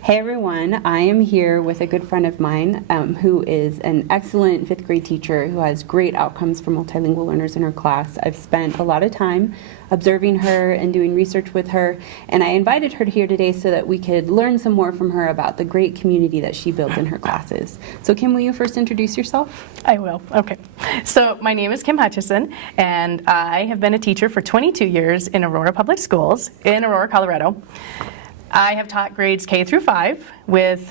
Hey everyone, I am here with a good friend of mine who is an excellent fifth grade teacher who has great outcomes for multilingual learners in her class. I've spent a lot of time observing her and doing research with her, and I invited her here today so that we could learn some more from her about the great community that she builds in her classes. So Kim, will you first introduce yourself? I will, okay. So my name is Kim Hutchison, and I have been a teacher for 22 years in Aurora Public Schools in Aurora, Colorado. I have taught grades K through 5, with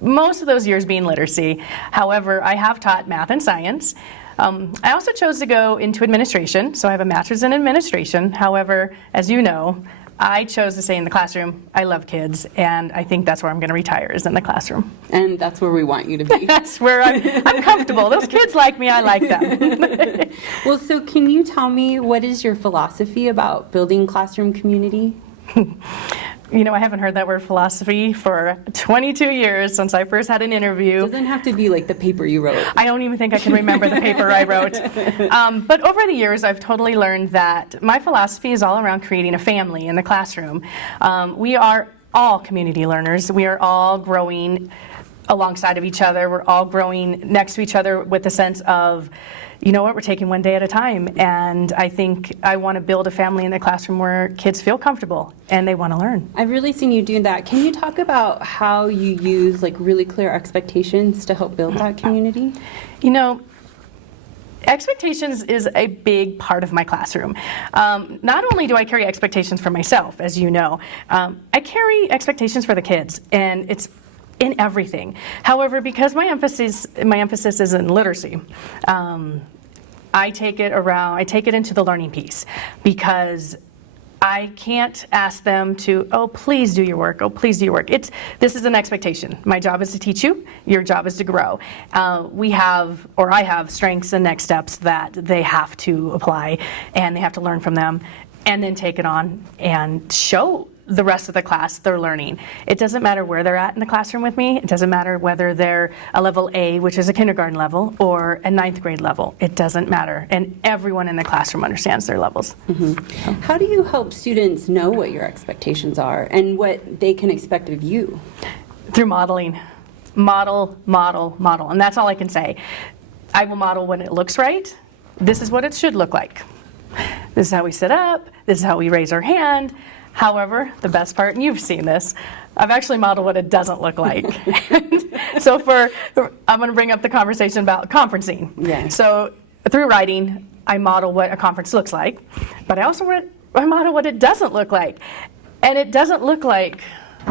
most of those years being literacy. However, I have taught math and science. I also chose to go into administration, so I have a master's in administration. However, as you know, I chose to stay in the classroom. I love kids, and I think that's where I'm going to retire, is in the classroom. And that's where we want you to be. That's where I'm comfortable. Those kids like me, I like them. Well, so can you tell me, what is your philosophy about building classroom community? You know, I haven't heard that word philosophy for 22 years since I first had an interview. It doesn't have to be like the paper you wrote. I don't even think I can remember the paper I wrote. But over the years, I've totally learned that my philosophy is all around creating a family in the classroom. We are all community learners. We are all growing alongside of each other. We're all growing next to each other with the sense of, you know what, we're taking one day at a time. And I think I want to build a family in the classroom where kids feel comfortable and they want to learn. I've really seen you do that. Can you talk about how you use like really clear expectations to help build that community? You know, expectations is a big part of my classroom. Not only do I carry expectations for myself, as you know, I carry expectations for the kids, and it's in everything. However, because my emphasis is in literacy, I take it into the learning piece, because I can't ask them to, oh, please do your work, oh, please do your work. This is an expectation. My job is to teach you, your job is to grow. I have strengths and next steps that they have to apply, and they have to learn from them, and then take it on and show the rest of the class they're learning. It doesn't matter where they're at in the classroom with me. It doesn't matter whether they're a level A, which is a kindergarten level, or a 9th grade level. It doesn't matter. And everyone in the classroom understands their levels. Mm-hmm. How do you help students know what your expectations are and what they can expect of you? Through modeling. Model, model, model. And that's all I can say. I will model when it looks right. This is what it should look like. This is how we sit up. This is how we raise our hand. However, the best part, and you've seen this, I've actually modeled what it doesn't look like. So I'm going to bring up the conversation about conferencing. Yeah. So through writing, I model what a conference looks like, but I model what it doesn't look like. And it doesn't look like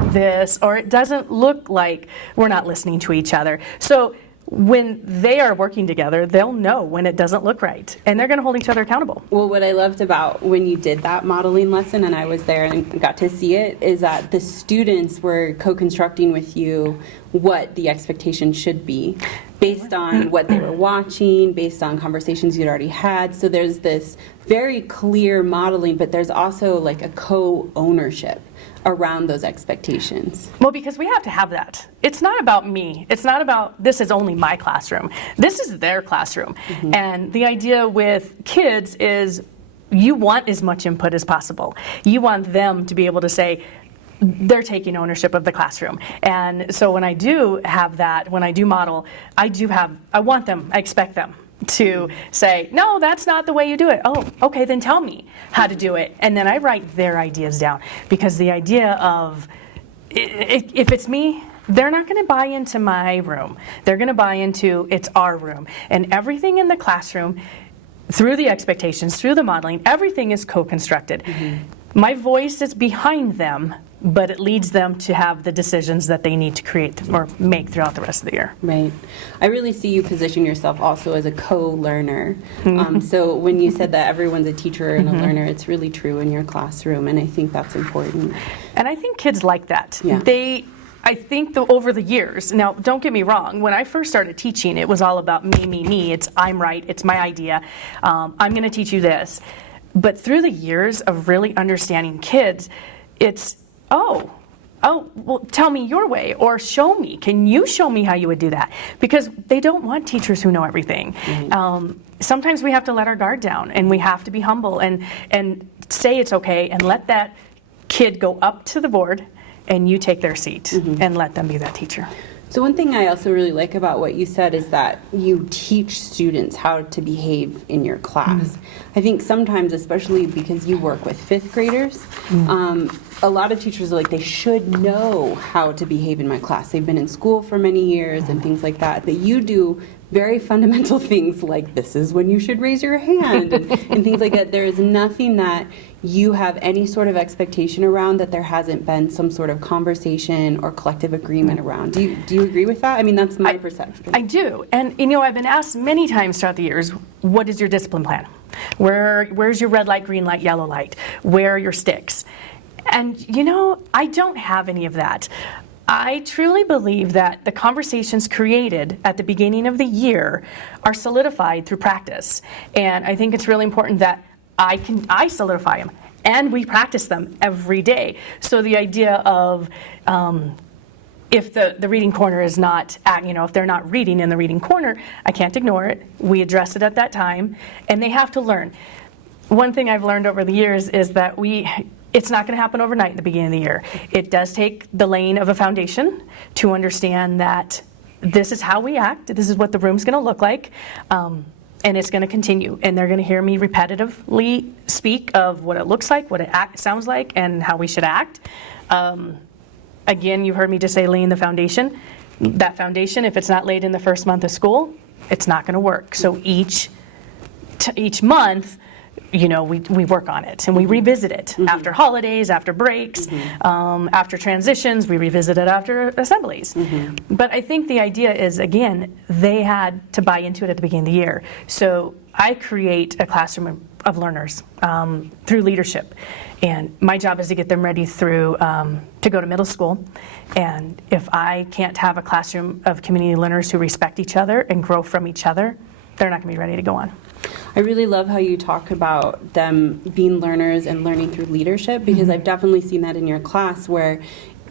this, or it doesn't look like we're not listening to each other. So when they are working together, they'll know when it doesn't look right, and they're going to hold each other accountable. Well, what I loved about when you did that modeling lesson, and I was there and got to see it, is that the students were co-constructing with you what the expectation should be based on what they were watching, based on conversations you'd already had. So there's this very clear modeling, but there's also like a co-ownership around those expectations. Well, because we have to have that. It's not about me. It's not about this is only my classroom. This is their classroom. Mm-hmm. And the idea with kids is you want as much input as possible. You want them to be able to say, they're taking ownership of the classroom. And so when I do have that, when I do model, I expect them to say, no, that's not the way you do it. Oh, okay, then tell me how to do it. And then I write their ideas down, because the idea of, if it's me, they're not going to buy into my room. They're going to buy into it's our room. And everything in the classroom, through the expectations, through the modeling, everything is co-constructed. Mm-hmm. My voice is behind them, but it leads them to have the decisions that they need to create or make throughout the rest of the year. Right. I really see you position yourself also as a co-learner. Mm-hmm. So when you said that everyone's a teacher and a learner, it's really true in your classroom, and I think that's important. And I think kids like that. Yeah. I think over the years, now don't get me wrong, when I first started teaching, it was all about me, me, me. It's I'm right, it's my idea, I'm going to teach you this. But through the years of really understanding kids, it's, oh, well, tell me your way, or show me. Can you show me how you would do that? Because they don't want teachers who know everything. Mm-hmm. Sometimes we have to let our guard down, and we have to be humble and say it's okay, and let that kid go up to the board and you take their seat and let them be that teacher. So one thing I also really like about what you said is that you teach students how to behave in your class. I think sometimes, especially because you work with fifth graders, a lot of teachers are like, they should know how to behave in my class. They've been in school for many years and things like that. But you do very fundamental things like this is when you should raise your hand and things like that. There is nothing that you have any sort of expectation around that there hasn't been some sort of conversation or collective agreement around. Do you agree with that? I mean, that's my perception. I do. And, you know, I've been asked many times throughout the years, what is your discipline plan? Where's your red light, green light, yellow light? Where are your sticks? And, you know, I don't have any of that. I truly believe that the conversations created at the beginning of the year are solidified through practice. And I think it's really important that I solidify them, and we practice them every day. So the idea of if the reading corner is not, if they're not reading in the reading corner, I can't ignore it. We address it at that time, and they have to learn. One thing I've learned over the years is that it's not going to happen overnight at the beginning of the year. It does take the laying of a foundation to understand that this is how we act, this is what the room's going to look like, and it's going to continue. And they're going to hear me repetitively speak of what it looks like, what it sounds like, and how we should act. Again, you heard me just say laying the foundation. That foundation, if it's not laid in the first month of school, it's not going to work. So each month, you know, we work on it and we revisit it after holidays, after breaks, after transitions, we revisit it after assemblies. But I think the idea is, again, they had to buy into it at the beginning of the year. So I create a classroom of learners through leadership. And my job is to get them ready through to go to middle school. And if I can't have a classroom of community learners who respect each other and grow from each other, they're not going to be ready to go on. I really love how you talk about them being learners and learning through leadership, because I've definitely seen that in your class where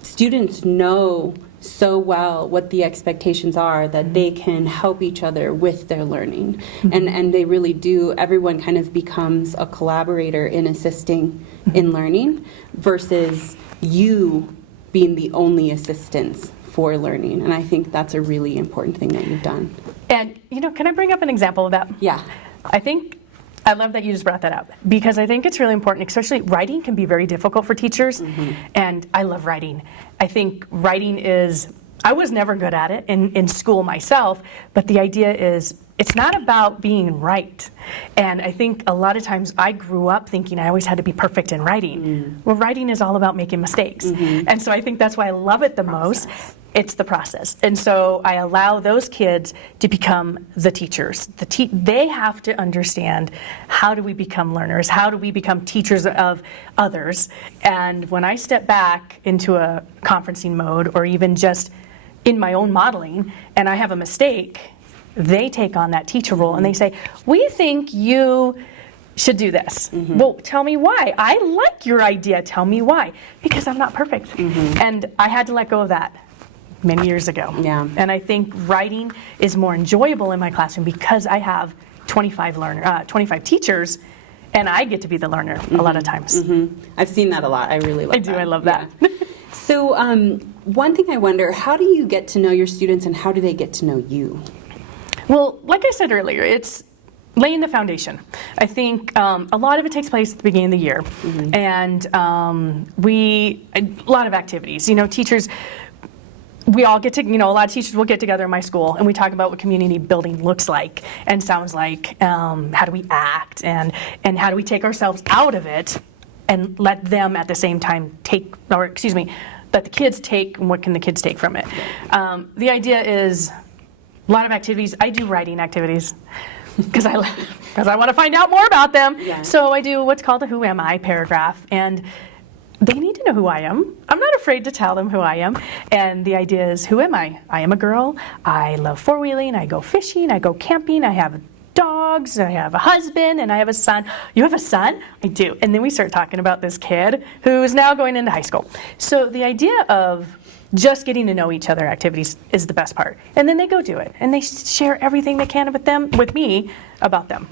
students know so well what the expectations are that they can help each other with their learning. And they really do. Everyone kind of becomes a collaborator in assisting in learning versus you being the only assistance for learning. And I think that's a really important thing that you've done. And, you know, can I bring up an example of that? Yeah. I love that you just brought that up, because I think it's really important, especially writing can be very difficult for teachers, and I love writing. I think writing I was never good at it in school myself, but the idea is it's not about being right. And I think a lot of times I grew up thinking I always had to be perfect in writing. Well, writing is all about making mistakes. And so I think that's why I love it the most. It's the process. And so I allow those kids to become the teachers. They have to understand, how do we become learners? How do we become teachers of others? And when I step back into a conferencing mode, or even just in my own modeling, and I have a mistake, they take on that teacher role and they say, we think you should do this. Well, tell me why. I like your idea. Tell me why. Because I'm not perfect. And I had to let go of that many years ago. Yeah. And I think writing is more enjoyable in my classroom because I have 25 teachers, and I get to be the learner a lot of times. I've seen that a lot. I really like that. I love that. Yeah. So one thing I wonder, how do you get to know your students and how do they get to know you? Well, like I said earlier, it's laying the foundation. I think a lot of it takes place at the beginning of the year. And a lot of activities. You know, teachers, we all get to, a lot of teachers will get together in my school and we talk about what community building looks like and sounds like. How do we act, and how do we take ourselves out of it and let them at the same time let the kids take, and what can the kids take from it. The idea is a lot of activities. I do writing activities because I want to find out more about them. Yeah. So I do what's called a Who Am I paragraph, and they need to know who I am. I'm not afraid to tell them who I am. And the idea is, who am I? I am a girl. I love four-wheeling. I go fishing. I go camping. I have dogs. I have a husband, and I have a son. You have a son? I do. And then we start talking about this kid who's now going into high school. So the idea of just getting to know each other activities is the best part. And then they go do it. And they share everything they can with me about them.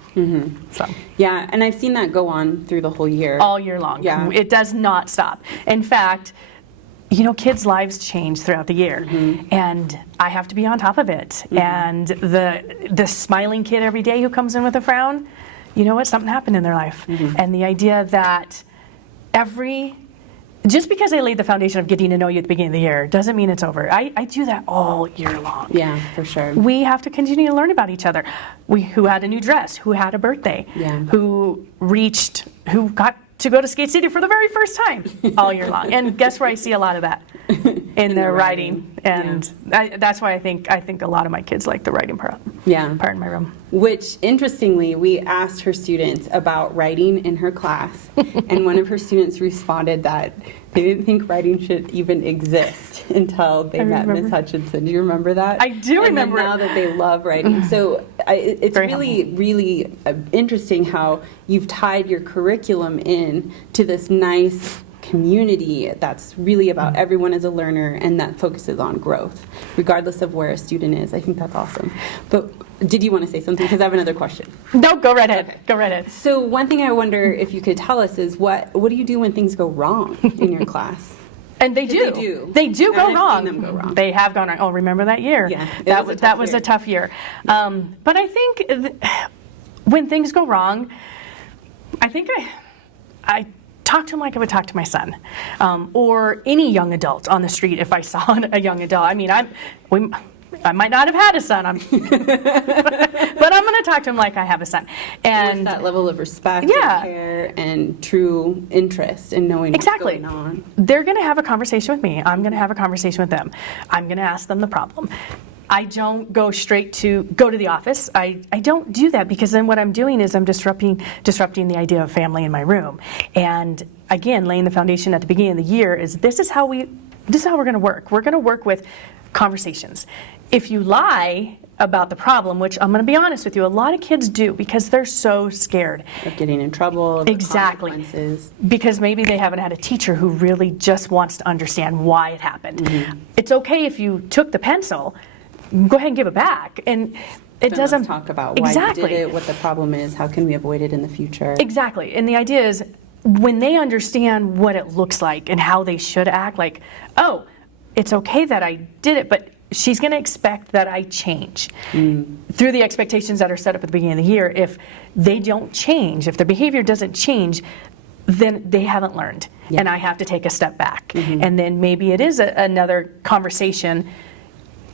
So. Yeah, and I've seen that go on through the whole year. All year long. Yeah. It does not stop. In fact, kids' lives change throughout the year, and I have to be on top of it. And the smiling kid every day who comes in with a frown, you know what? Something happened in their life. And the idea that just because I laid the foundation of getting to know you at the beginning of the year doesn't mean it's over. I do that all year long. Yeah, for sure. We have to continue to learn about each other. Who had a new dress, who had a birthday, who got to go to Skate City for the very first time all year long. And guess where I see a lot of that? In their writing. And that's why I think a lot of my kids like the writing part in my room. Which, interestingly, we asked her students about writing in her class, and one of her students responded that they didn't think writing should even exist until they met Miss Hutchison. Do you remember that? I do remember. And now that they love writing. So it's really interesting how you've tied your curriculum in to this nice community that's really about everyone as a learner and that focuses on growth, regardless of where a student is. I think that's awesome. But did you want to say something? Because I have another question. No, go right ahead. Okay. Go right ahead. So one thing I wonder if you could tell us is what do you do when things go wrong in your class? And they do. They do go wrong. Seen them go wrong. They have gone wrong. Oh, remember that year? Yeah, that was a tough year. But I think when things go wrong, I think I talk to him like I would talk to my son, or any young adult on the street if I saw a young adult. I mean, I might not have had a son, but I'm going to talk to him like I have a son. And with that level of respect and care and true interest in knowing what's going on. They're going to have a conversation with me. I'm going to have a conversation with them. I'm going to ask them the problem. I don't go straight to go to the office. I don't do that, because then what I'm doing is I'm disrupting the idea of family in my room. And again, laying the foundation at the beginning of the year is this is how we're going to work. We're going to work with conversations. If you lie about the problem, which I'm going to be honest with you, a lot of kids do because they're so scared of getting in trouble, of the consequences. Because maybe they haven't had a teacher who really just wants to understand why it happened. It's okay if you took the pencil, go ahead and give it back. And it doesn't talk about why you did it, what the problem is, how can we avoid it in the future. Exactly. And the idea is when they understand what it looks like and how they should act, like, oh, it's okay that I did it, but she's going to expect that I change. Through the expectations that are set up at the beginning of the year, if they don't change, if their behavior doesn't change, then they haven't learned. And I have to take a step back. And then maybe it is another conversation.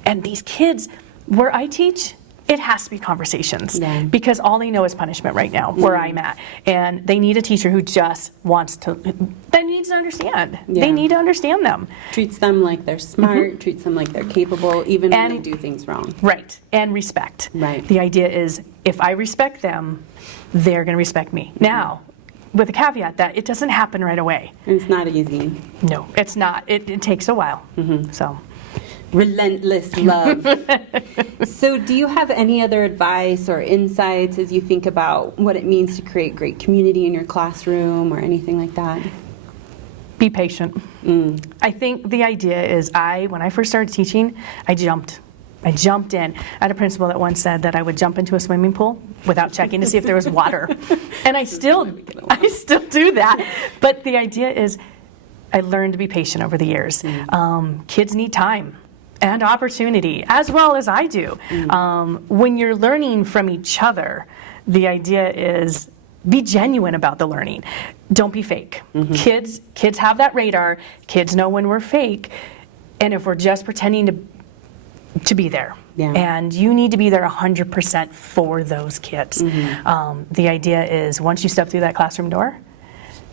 And these kids, where I teach, it has to be conversations, because all they know is punishment right now, where I'm at. And they need a teacher who just needs to understand. They need to understand them. Treats them like they're smart, treats them like they're capable, even when they do things wrong. Right, and respect. Right. The idea is if I respect them, they're going to respect me. Now, with the caveat that it doesn't happen right away. It's not easy. No, it's not. It takes a while. So. Relentless love. So do you have any other advice or insights as you think about what it means to create great community in your classroom or anything like that? Be patient. I think the idea is when I first started teaching, I jumped in. I had a principal that once said that I would jump into a swimming pool without checking to see if there was water. And I still do that. But the idea is I learned to be patient over the years. Kids need time and opportunity, as well as I do. When you're learning from each other, the idea is be genuine about the learning. Don't be fake. Kids have that radar. Kids know when we're fake. And if we're just pretending to be there. And you need to be there 100% for those kids. The idea is once you step through that classroom door,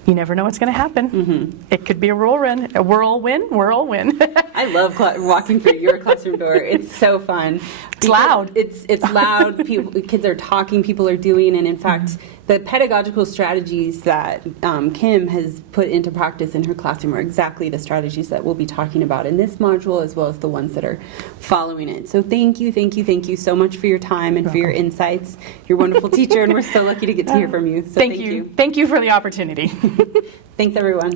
you never know what's going to happen. It could be a whirlwind. I love walking through your classroom door. It's so fun. It's loud. It's loud. Kids are talking. People are doing. And in fact, the pedagogical strategies that Kim has put into practice in her classroom are exactly the strategies that we'll be talking about in this module, as well as the ones that are following it. So thank you so much for your time and for your insights. You're a wonderful teacher, and we're so lucky to get to hear from you. So thank you. Thank you for the opportunity. Thanks, everyone.